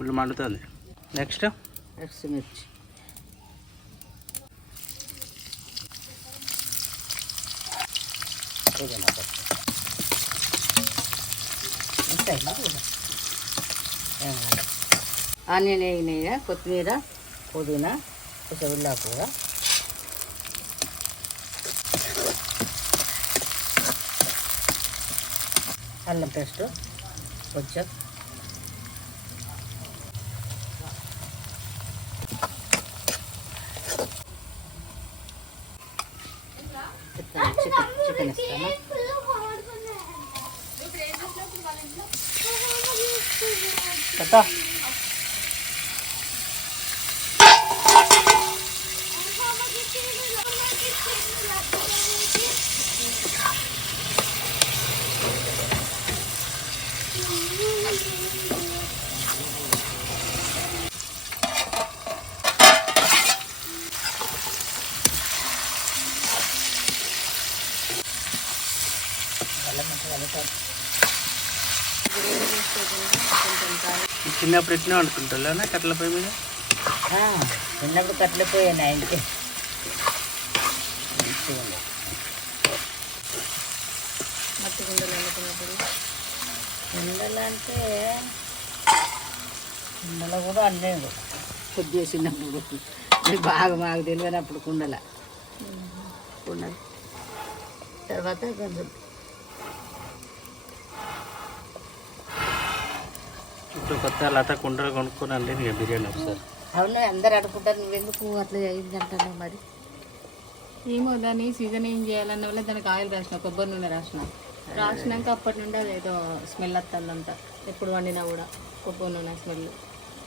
Full మండుతుంది. Next next మిర్చి. Onion వేగినాయి? కొత్తిమీర పుదీనా కొంచెం ఉల్లా కూర అల్లం పేస్ట్ కొంచెం చికెన్ ఇస్తాను చిన్నప్పుడు ఎట్లా వండుకుంటా కట్టెల పొయ్యి మీద? చిన్నప్పుడు ఆయనకి మంచిగా ఉంది. మట్టి కుండలు వండుకున్నప్పుడు కుండలు అంటే కుండలు కూడా అనలేదు కొద్దిగా చిన్నప్పుడు. బాగా మాకు తెలియనప్పుడు కుండల. కుండలు. తర్వాత కొంచెం ఇప్పుడు కొత్త లత కుండలు కొనుక్కొని అండి ఇక బిర్యానీ ఒకసారి. అవునే అందరు అనుకుంటారు నువ్వెందుకు అట్లా అయింది అంటున్నావు మరి? ఏమో దాన్ని సీజన్ ఏం చేయాలన్న వల్ల దానికి ఆయిల్ రాసిన కొబ్బరి నూనె రాసిన. రాసినాక అప్పటి నుండి అది ఏదో స్మెల్ వస్తుందంట ఎప్పుడు వండినా కూడా కొబ్బరి నూనె స్మెల్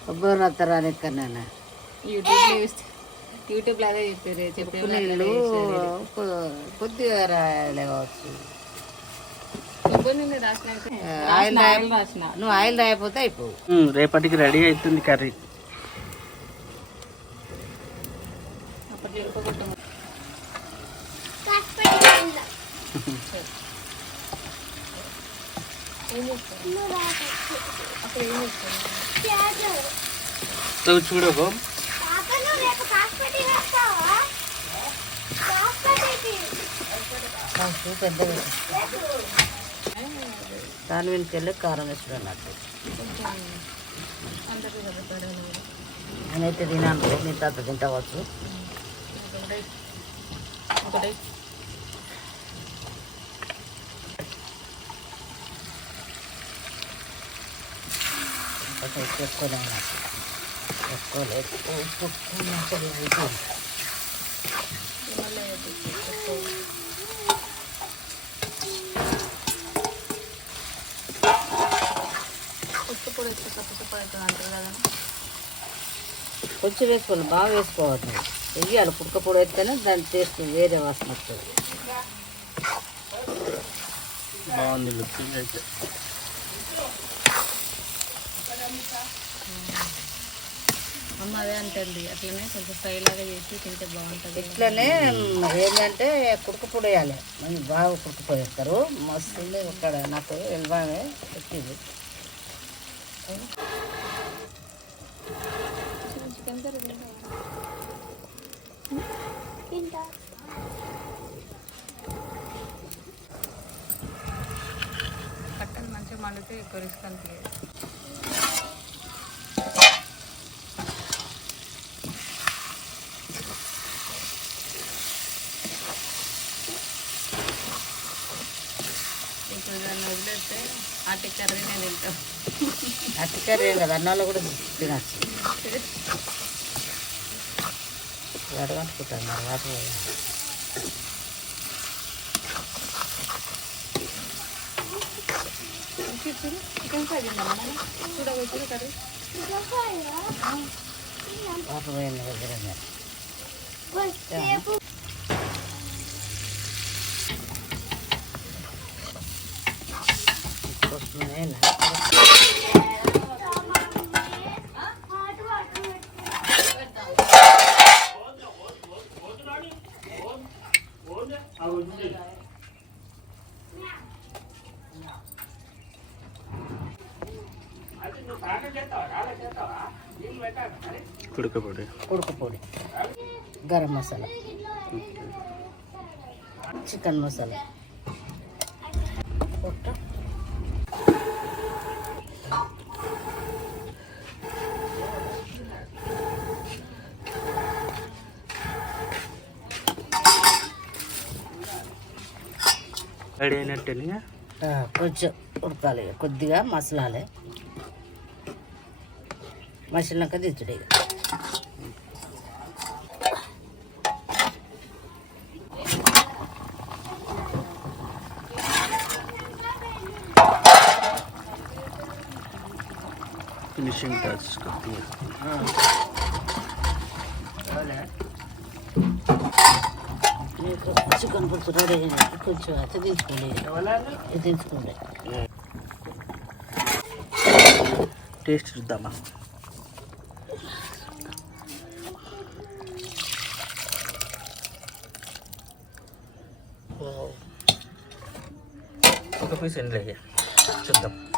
కొబ్బరి రత్తరా ఎక్కడన్నా యూట్యూబ్లో చూస్తే యూట్యూబ్లో అదే చెప్పారు చెప్పే కొద్దిగా రాయలే కావచ్చు. నూనె ఆయిల్ నువ్వు ఆయిల్ రాయకపోతే అయిపోవు. రేపటికి రెడీ అవుతుంది కర్రీ. అప్పట్లో ఎరుపగొట్టం దాని వెనక వెళ్ళి కారం వేసుడు అన్నట్టు అందరికీ చదువుతాడు నేనైతే తినాను నీ తాత తింటవచ్చు ఒకటి ఒకటి కొంచెం ఎక్కువనే అన్నట్టు ఎక్కువ కొంచెం వేసుకోవాలి బాగా వేసుకోవద్దు వెయ్యాలి. పుడక పొడి వేస్తేనే దాని టేస్ట్ వేరే వాసన వస్తుంది. బాగుంది లుక్ అయితే. అమ్మ అదే అంటుంది. అట్లనే కొంచెం ఫ్రై లాగా చేసి తింటే బాగుంటుంది. ఇట్లనే ఏంటంటే కుడుకు పొడి వేయాలి. మంచి బాగా కుడుకు పొడి వేస్తారు. మస్తు ఉంది ఇక్కడ నాకు వెళ్ళబానే పెట్టింది. చికెన్ కర్రీ కట్టలు మంచిగా మండితే ఎక్కువ రిస్క్ అనిపించదు వదిలేస్తే ఆటి కర్రీనే తింటాం. అట్టికర్రీ ఏం కదా అన్నంలో కూడా తినచ్చు. అడగనుకుంటాను మరి వాటర్ పోయాలి. వాటర్ పోయిన దగ్గర వస్తున్నాయి కుడకపొడి. ఉడక పొడి గరం మసాలా. చికెన్ మసాలా. పొట్ట. రెడీ అయినట్టేనా? కొంచెం ఉడకాలి. కొద్దిగా మసలాలి. మసిలినాక దించుడు ఫినిషింగ్ టచ్ చికెన్ పులుసు రెడీ అయినట్టు కొంచెం అయితే ఇది దించుకోండి టేస్ట్ చూద్దామా? Bisnis.